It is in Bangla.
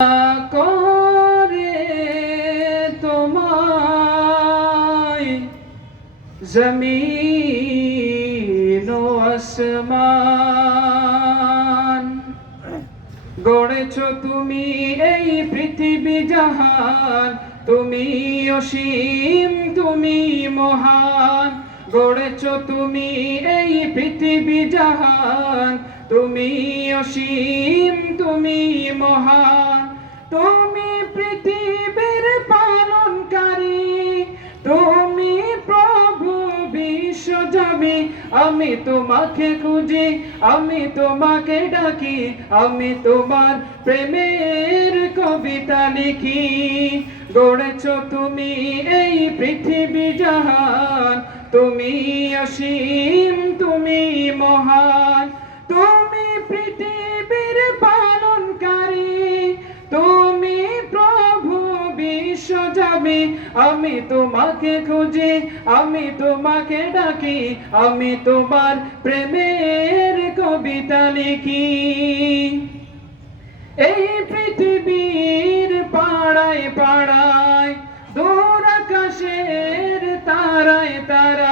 করে তোমায় জমিন ও আসমান, গড়েছো তুমি এই পৃথিবী জাহান, তুমি অসীম তুমি মহান। গড়েছো তুমি এই পৃথিবী জাহান, তুমি অসীম তুমি মহান। তুমি পৃথিবীর পালনকারী, তুমি প্রভু বিশ্বজমি। আমি তোমাকে খুঁজি, আমি তোমাকে ডাকি, আমি তোমার প্রেমের কবিতা লিখি। গড়েছো তুমি এই পৃথিবী জাহান, তুমি অসীম তুমি মহান। তুমি পৃথিবীর পালনকারী, তুমি প্রভু বিশ্বজমি। আমি তোমাকে খুঁজি, আমি তোমাকে ডাকি, আমি তোমার প্রেমের কবিতা লিখি। এই পৃথিবীর পাড়ায় পাড়ায়, দূর আকাশের তারায় তারায়